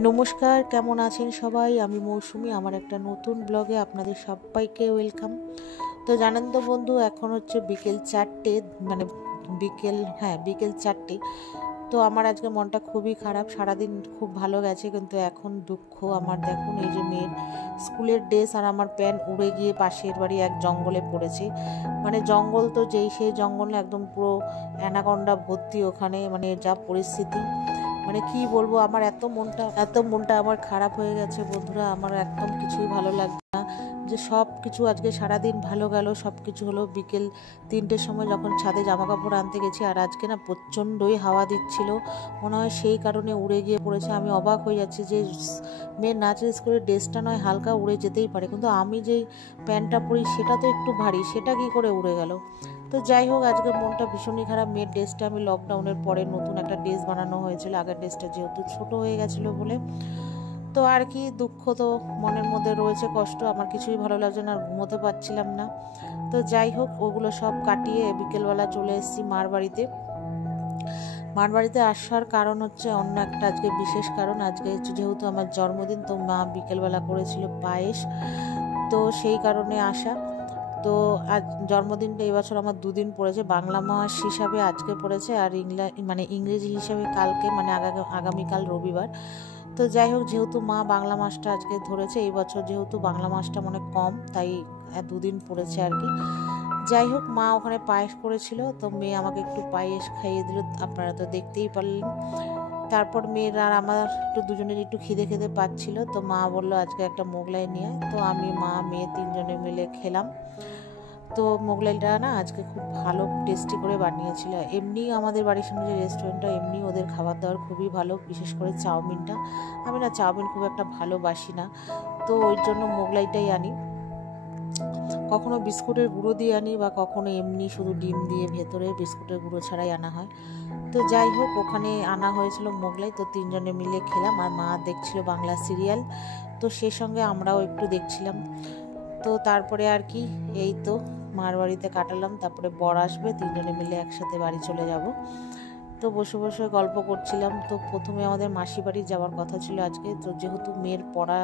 নমস্কার, কেমন আছেন সবাই? আমি মৌসুমি। আমার একটা নতুন ব্লগে আপনাদের সবাইকে ওয়েলকাম। তো জানেন তো বন্ধু, এখন হচ্ছে বিকেল 4টে, মানে বিকেল 4টে। তো আমার আজকে মনটা খুবই খারাপ। সারাদিন খুব ভালো গেছে, কিন্তু এখন দুঃখ আমার। দেখুন, এই যে মেয়ের স্কুলের ড্রেস আর আমার প্যান্ট উড়ে গিয়ে পাশের বাড়ি এক জঙ্গলে পড়েছে। মানে জঙ্গল তো সেই জঙ্গলে একদম পুরো অ্যানাকন্ডা ভর্তি ওখানে, মানে যা পরিস্থিতি, মানে কি বলবো। আমার এত মনটা আমার খারাপ হয়ে গেছে বন্ধুরা। আমার একদম কিছুই ভালো লাগছে না, যে সব কিছু আজকে সারাদিন ভালো গেল, সব কিছু হলো। বিকেল 3টের সময় যখন ছাদে জামা কাপড় আনতে গেছি, আর আজকে না প্রচণ্ডই হাওয়া দিচ্ছিল, মনে হয় সেই কারণে উড়ে গিয়ে পড়েছে। আমি অবাক হয়ে যাচ্ছি যে মেয়ের নাচের স্কুলের ড্রেসটা নয় হালকা উড়ে যেতেই পারে, কিন্তু আমি যেই প্যান্টটা পরি সেটা তো একটু ভারী, সেটা কি করে উড়ে গেল? তো যাই হোক, আজকে মনটা ভীষণই খারাপ। মেয়ের ড্রেসটা আমি লকডাউনের পরে নতুন একটা ড্রেস বানানো হয়েছিল, আগের ড্রেসটা যেহেতু ছোট হয়ে গেছিলো বলে। তো আর কি, দুঃখ তো মনের মধ্যে রয়েছে, কষ্ট। আমার কিছুই ভালো লাগছে না, আর ঘুমোতে পারছিলাম না। তো যাই হোক, ওগুলো সব কাটিয়ে বিকেলবেলা চলে এসেছি মার বাড়িতে। মার বাড়িতে আসার কারণ হচ্ছে অন্য একটা, আজকে বিশেষ কারণ। আজকে যেহেতু আমার জন্মদিন, তো মা বিকেলবেলা করেছিল পায়েস, তো সেই কারণে আসা। তো আজ জন্মদিনটা এবছর আমার 2 দিন পড়েছে। বাংলা মাস হিসাবে আজকে পড়েছে, আর ইংরেজি হিসাবে কালকে, মানে আগামীকাল রবিবার। তো যাই হোক, যেহেতু মা বাংলা মাসটা আজকে ধরেছে, এই বছর যেহেতু বাংলা মাসটা মানে কম, তাই 2 দিন পড়েছে আর কি। যাই হোক, মা ওখানে পায়েস করেছিল, তো মেয়ে আমাকে একটু পায়েস খাইয়ে দিল, আপনারা তো দেখতেই পারলেন। তারপর মেয়ের আর আমার একটু দুজনের একটু খিদে খেতে পাচ্ছিল, তো মা বললো আজকে একটা মোগলাই নিয়ে। তো আমি, মা, মেয়ে 3জনে মিলে খেলাম। তো মোগলাইটা না আজকে খুব ভালো টেস্টি করে বানিয়েছিল। এমনি আমাদের বাড়ির সামনে যে রেস্টুরেন্টটা, এমনি ওদের খাবার দাবার খুবই ভালো, বিশেষ করে চাউমিনটা। আমি না চাউমিন খুব একটা ভালোবাসি না, তো ওই জন্য মোগলাইটাই আনি। কখনো বিস্কুটের গুঁড়ো দিয়ে আনি, বা কখনো এমনি শুধু ডিম দিয়ে ভেতরে বিস্কুটের গুঁড়ো ছাড়াই আনা হয়। তো যাই হোক, ওখানে আনা হয়েছিল মোগলাই, তো 3জনে মিলে খেলাম। আর মা দেখছিল বাংলা সিরিয়াল, তো সেই সঙ্গে আমরাও একটু দেখছিলাম। তো তারপরে আর কি, এই তো মার বাড়িতে কাটালাম। তারপরে বর আসবে, 3জনে মিলে একসাথে বাড়ি চলে যাব। তো বসে বসে গল্প করছিলাম। তো প্রথমে আমাদের মাসি বাড়ি যাওয়ার কথা ছিল আজকে, তো যেহেতু মেয়ের পড়া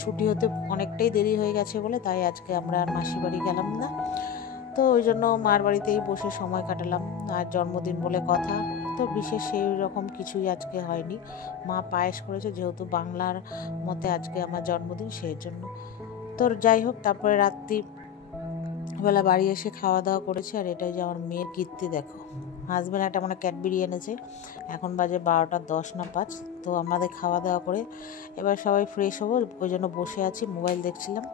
ছুটি হতে অনেকটাই দেরি হয়ে গেছে বলে, তাই আজকে আমরা আর মাসি বাড়ি গেলাম না। তো ওই জন্য মার বাড়িতেই বসে সময় কাটালাম। আর জন্মদিন বলে কথা, তো বিশেষ সেই রকম কিছুই আজকে হয়নি। মা পায়েস করেছে, যেহেতু বাংলার মতে আজকে আমার জন্মদিন, সেই জন্য। তো যাই হোক, তারপরে রাত্রিবেলা বাড়ি এসে খাওয়া দাওয়া করেছে। আর এটাই যে আমার মেয়ের কীর্তি, দেখো, হাজব্যান্ড একটা মানে ক্যাডবেরি এনেছে। এখন বাজে 12টা 10 না 5। তো আমাদের খাওয়া দাওয়া করে এবার সবাই ফ্রেশ হবো, ওই জন্য বসে আছি, মোবাইল দেখছিলাম।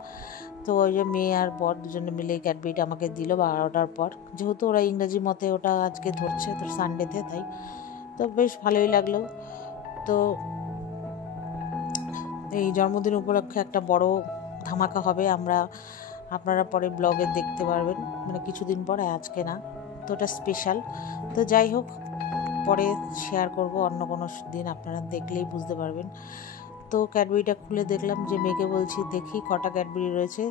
তো ওই যে মেয়ে আর বর দুজনে মিলে ক্যাডবেরিটা আমাকে দিল 12টার পর, যেহেতু ওরা ইংরেজি মতে ওটা আজকে ধরছে, তো সানডেতে, তাই। তো বেশ ভালোই লাগলো। তো এই জন্মদিন উপলক্ষে একটা বড় ধামাকা হবে, আপনারা পরে ব্লগে দেখতে পারবেন, মানে কিছুদিন পরে, আজকে না। তো ওটা স্পেশাল। তো যাই হোক, পরে শেয়ার করব অন্য কোনো দিন, আপনারা দেখলেই বুঝতে পারবেন। তো ক্যাডবেরিটা খুলে দেখলাম, যে মেয়েকে বলছি দেখি কটা ক্যাডবেরি রয়েছে।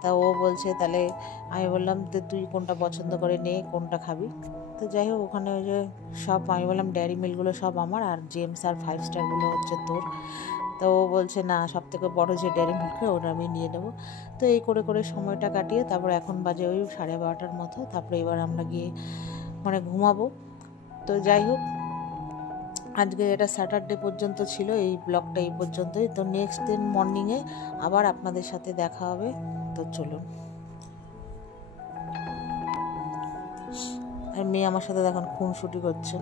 তা ও বলছে, তাহলে আমি বললাম যে তুই কোনটা পছন্দ করে নে, কোনটা খাবি। তো যাই হোক, ওখানে ওই যে সব, আমি বললাম ডেয়ারি মিল্কগুলো সব আমার, আর জেমস আর 5 স্টারগুলো হচ্ছে তোর। তো ও বলছে না, সব থেকে বড়ো যে ডেয়ারি মিল্ক, ওটা আমি নিয়ে নেবো। তো এই করে করে সময়টা কাটিয়ে তারপর এখন বাজে ওই 12:30টার মতো। তারপরে এবার আমরা গিয়ে মানে ঘুমাবো। তো যাই হোক, আজকে এটা স্যাটারডে পর্যন্ত ছিল এই ব্লগটা, এই পর্যন্তই। তো নেক্সট দিন মর্নিংয়ে আবার আপনাদের সাথে দেখা হবে। তো চলুন। আর মেয়ে আমার সাথে দেখুন খুনসুটি করছে।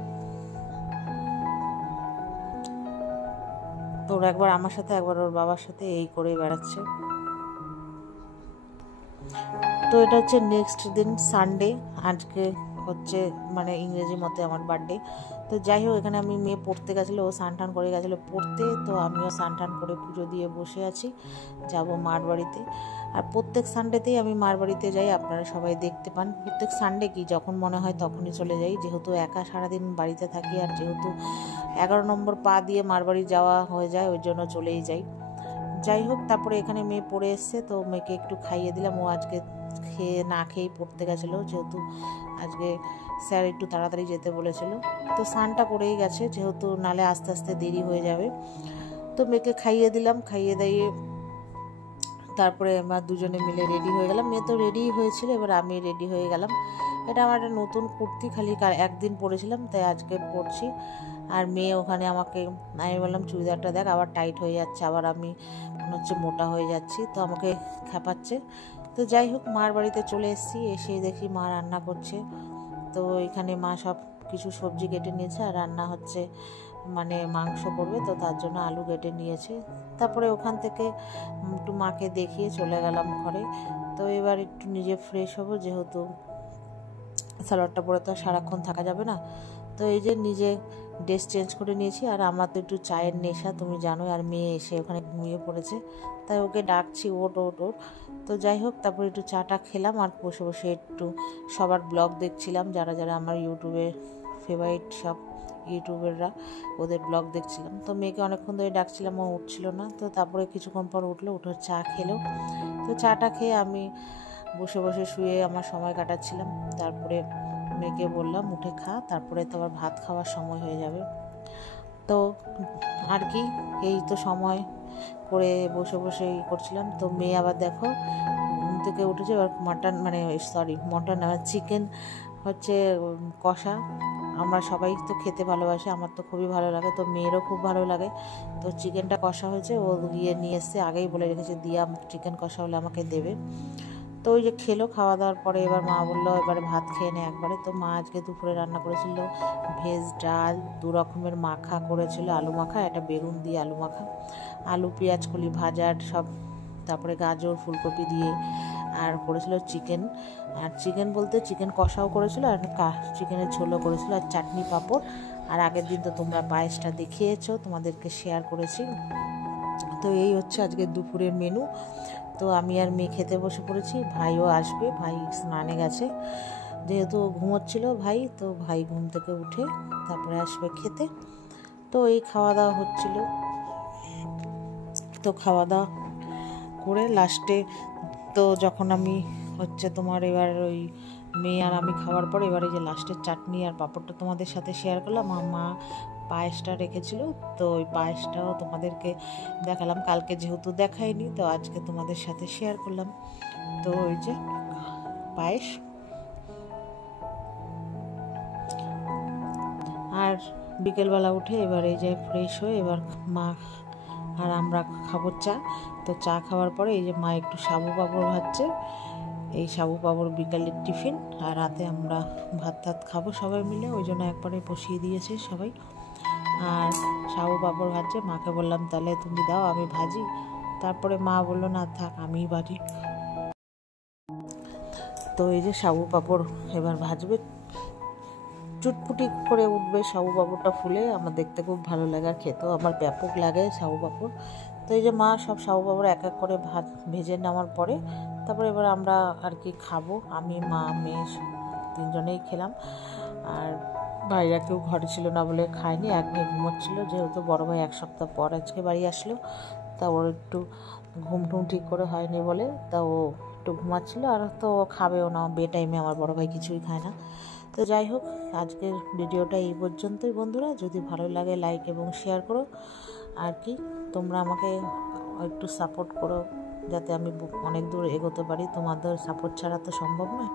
তো ওর একবার আমার সাথে, একবার ওর বাবার সাথে, এই করেই বেড়াচ্ছে। তো এটা হচ্ছে নেক্সট দিন সানডে। আজকে হচ্ছে মানে ইংরেজি মতে আমার বার্থডে। তো যাই হোক, এখানে আমি মেয়ে পড়তে গেছিলো, ও স্নান টান করে গেছিলো পড়তে। তো আমিও স্নান টান করে পুজো দিয়ে বসে আছি, যাব মার বাড়িতে। আর প্রত্যেক সানডেতেই আমি মার বাড়িতে যাই, আপনারা সবাই দেখতে পান। প্রত্যেক সানডে কি, যখন মনে হয় তখনই চলে যাই, যেহেতু একা সারাদিন বাড়িতে থাকি। আর যেহেতু 11 নম্বর পা দিয়ে মার বাড়ি যাওয়া হয়ে যায়, ওই জন্য চলেই যাই। যাই হোক, তারপরে এখানে মেয়ে পড়ে এসছে, তো মেয়েকে একটু খাইয়ে দিলাম। ও আজকে না খেয়েই পড়তে গেছিলো, যেহেতু আজকে স্যার একটু তাড়াতাড়ি যেতে বলেছিল। তো স্নানটা করেই গেছে, যেহেতু নালে আস্তে আস্তে দেরি হয়ে যাবে। তো মেয়েকে খাইয়ে দিলাম, খাইয়ে দিয়ে তারপরে আমরা দুজনে মিলে রেডি হয়ে গেলাম। মেয়ে তো রেডিই হয়েছিল, এবার আমি রেডি হয়ে গেলাম। এটা আমার একটা নতুন কুর্তি, খালি একদিন পরেছিলাম তাই আজকে পরছি। আর মেয়ে ওখানে আমাকে, আমি বললাম চুড়িদারটা দেখ, আবার টাইট হয়ে যাচ্ছে, আবার আমি মনে হচ্ছে মোটা হয়ে যাচ্ছি, তো আমাকে খেপাচ্ছে। তো যাই হোক, মার বাড়িতে চলে এসেছি, এসে দেখি মা রান্না করছে। তো এখানে মা সব কিছু সবজি কেটে নিয়েছে, আর রান্না হচ্ছে মানে মাংস করবে, তো তার জন্য আলু কেটে নিয়েছে। তারপরে ওখান থেকে একটু মাকে দেখিয়ে চলে গেলাম ঘরে। তো এবার একটু নিজে ফ্রেশ হব, যেহেতু সালোয়ারটা পরে তো সারাক্ষণ থাকা যাবে না। তো এই যে নিজে ড্রেস চেঞ্জ করে নিয়েছি, আর আমার তো একটু চায়ের নেশা তুমি জানোই, আর মেয়ে এসে ওখানে ঘুমিয়ে পড়েছে, তাই ওকে ডাকছি ওট ওট ওট। তো যাই হোক, তারপর একটু চাটা খেলাম, আর বসে বসে একটু সবার ব্লগ দেখছিলাম, যারা যারা আমার ইউটিউবের ফেভারিট সব ইউটিউবাররা, ওদের ব্লগ দেখছিলাম। তো মেয়েকে অনেকক্ষণ ধরে ডাকছিলাম, ও উঠছিল না। তো তারপরে কিছুক্ষণ পর উঠলো, উঠে চা খেলো। তো চাটা খেয়ে আমি বসে বসে শুয়ে আমার সময় কাটাচ্ছিলাম। তারপরে মেয়েকে বললাম উঠে খা, তারপরে তো আবার ভাত খাওয়ার সময় হয়ে যাবে। তো আর কি, এই তো সময় করে বসে বসে করছিলাম। তো মেয়ে আবার দেখো ঘুম থেকে উঠেছে, এবার মাটন মানে মটন চিকেন হচ্ছে কষা। আমরা সবাই তো খেতে ভালোবাসি, আমার তো খুবই ভালো লাগে, তো মেয়েরও খুব ভালো লাগে। তো চিকেনটা কষা হয়েছে, ও গিয়ে নিয়ে এসছে, আগেই বলে রেখেছে দিয়া চিকেন কষা হলে আমাকে দেবে। তো ওই যে খেলো, খাওয়া দাওয়ার পরে এবার মা বললো এবারে ভাত খেয়ে নে একবারে। তো মা আজকে দুপুরে রান্না করেছিল ভেজ ডাল, 2 রকমের মাখা করেছিল, আলু মাখা, একটা বেগুন দিয়ে আলু মাখা, আলু পেঁয়াজ কলি ভাজার সব, তারপরে গাজর ফুলকপি দিয়ে, আর করেছিল চিকেন। আর চিকেন বলতে চিকেন কষাও করেছিল, আর চিকেনের ঝোলও করেছিল, আর চাটনি পাঁপড়। আর আগের দিন তো তোমরা পায়েসটা দেখিয়েছো, তোমাদেরকে শেয়ার করেছি। তো এই হচ্ছে আজকে দুপুরের মেনু। তো আমি আর মেয়ে খেতে বসে পড়েছি, ভাইও আসবে, ভাই স্নানে গেছে, যেহেতু ঘুমোচ্ছিল ভাই, তো ভাই ঘুম থেকে উঠে তারপরে আসবে খেতে। তো এই খাওয়া দাওয়া হচ্ছিল। তো খাওয়া দাওয়া করে লাস্টে তো যখন আমি হচ্ছে তোমার এবার ওই মেয়ে আর আমি খাওয়ার পর এবার এই যে লাস্টের চাটনি আর পাঁপড়টা তোমাদের সাথে শেয়ার করলাম। মা পায়েসটা রেখেছিল, তো ওই পায়েসটাও তোমাদেরকে দেখালাম, কালকে যেহেতু দেখাইনি, তো আজকে তোমাদের সাথে শেয়ার করলাম। তো ওই যে পায়েস, আর বিকেলবেলা উঠে এবার এই যে ফ্রেশ হয়ে এবার মা আর আমরা খাবো চা। তো চা খাওয়ার পরে এই যে মা একটু সাবু পাঁপড় ভাজছে, এই সাবু পাঁপড় বিকালের টিফিন, আর রাতে আমরা ভাত টাত খাবো সবাই মিলে, ওই জন্য একবারে বসিয়ে দিয়েছে সবাই। আর সাবু পাঁপড় ভাজছে, মাকে বললাম তাহলে তুমি দাও আমি ভাজি, তারপরে মা বললো না থাক আমিই ভাজি। তো এই যে সাবু পাঁপড় এবার ভাজবে, চুটপুটি করে উঠবে সাবু পাঁপড়টা ফুলে, আমার দেখতে খুব ভালো লাগে, আর খেতেও আমার ব্যাপক লাগে সাবু পাঁপড়। তো এই যে মা সব সাবু পাঁপড় এক এক করে ভেজে নেওয়ার পরে তারপরে এবার আমরা আর কি খাবো, আমি মা মেয়ে 3 জনেই খেলাম। আর ভাইরা কেউ ঘরে ছিল না বলে খায়নি, এক ভাই ঘুমোচ্ছিল, যেহেতু বড় ভাই 1 সপ্তাহ পর আজকে বাড়ি আসলো, তা ওর একটু ঘুম টুম ঠিক করে হয়নি বলে তা ও একটু ঘুমাচ্ছিল, আর তো খাবেও না, বে টাইমে আমার বড় ভাই কিছুই খায় না। তো যাই হোক, আজকের ভিডিওটা এই পর্যন্তই বন্ধুরা, যদি ভালো লাগে লাইক এবং শেয়ার করো, আর কি তোমরা আমাকে একটু সাপোর্ট করো যাতে আমি অনেক দূর এগোতে পারি, তোমাদের সাপোর্ট ছাড়া তো সম্ভব নয়।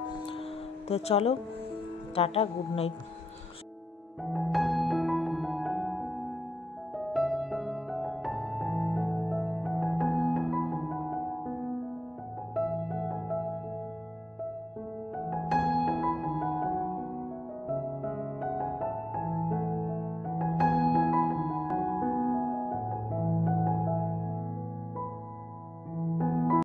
তো চলো, টাটা, গুড নাইট।